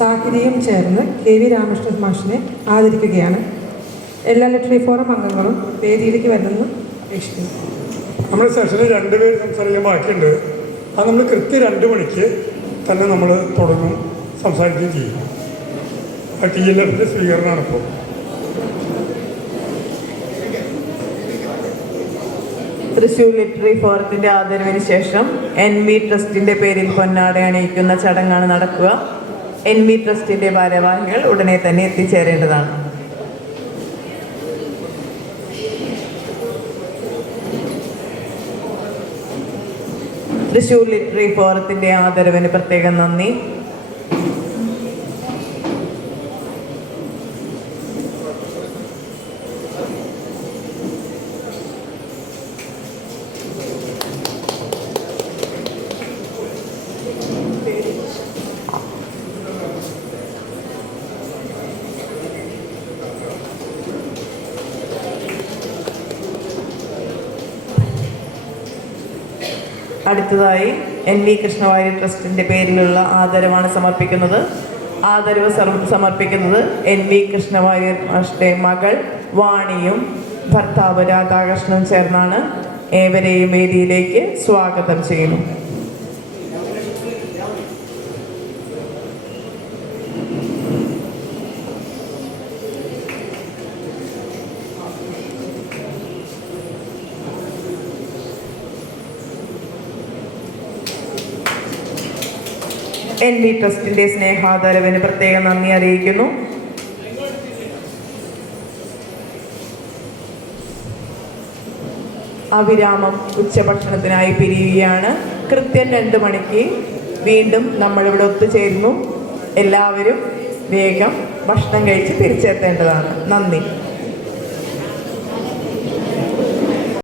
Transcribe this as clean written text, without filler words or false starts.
സാഹിതിയും ചേർന്ന് KV രാമകൃഷ്ണൻ മാഷിനെ ആദരിക്കുകയാണ്. എല്ലാ ലിറ്റററി ഫോറം അംഗങ്ങളും വേദിയിലേക്ക് വരുമെന്ന് അപേക്ഷിക്കുന്നു. നമ്മുടെ സെഷനിൽ 2 പേര് സംസാരിക്കാൻ ബാക്കിയുണ്ട്. അത് നമ്മൾ കൃത്യം 2 മണിക്ക് തന്നെ നമ്മൾ തുടങ്ങും, സംസാരിക്കുകയും ചെയ്യും. TLFിൻ്റെ സ്വീകരണമാണ് ഇപ്പോൾ. തൃശ്ശൂർ ലിറ്റററി ഫോറത്തിൻ്റെ ആദരവിന് ശേഷം NV ട്രസ്റ്റിൻ്റെ പേരിൽ പൊന്നാട അണിയിക്കുന്ന ചടങ്ങാണ് നടക്കുക. NV ട്രസ്റ്റിൻ്റെ ഭാരവാഹികൾ ഉടനെ തന്നെ എത്തിച്ചേരേണ്ടതാണ്. തൃശ്ശൂർ ലിറ്റററി ഫോറത്തിൻ്റെ ആദരവിന് പ്രത്യേകം നന്ദി. അടുത്തതായി NV കൃഷ്ണവാര്യർ ട്രസ്റ്റിൻ്റെ പേരിലുള്ള ആദരവാണ് സമർപ്പിക്കുന്നത്. ആദരവ് സമർപ്പിക്കുന്നത് NV കൃഷ്ണവാര്യർ മാഷിൻ്റെ മകൾ വാണിയും ഭർത്താവ് രാധാകൃഷ്ണനും ചേർന്നാണ്. ഏവരെയും വേദിയിലേക്ക് സ്വാഗതം ചെയ്യുന്നു. NV ട്രസ്റ്റിൻ്റെ സ്നേഹാദരവിന് പ്രത്യേക നന്ദി അറിയിക്കുന്നു. അവിരാമം ഉച്ചഭക്ഷണത്തിനായി പിരിയുകയാണ്. കൃത്യം 2 മണിക്ക് വീണ്ടും നമ്മളിവിടെ ഒത്തുചേരുന്നു. എല്ലാവരും വേഗം ഭക്ഷണം കഴിച്ച് തിരിച്ചെത്തേണ്ടതാണ്. നന്ദി.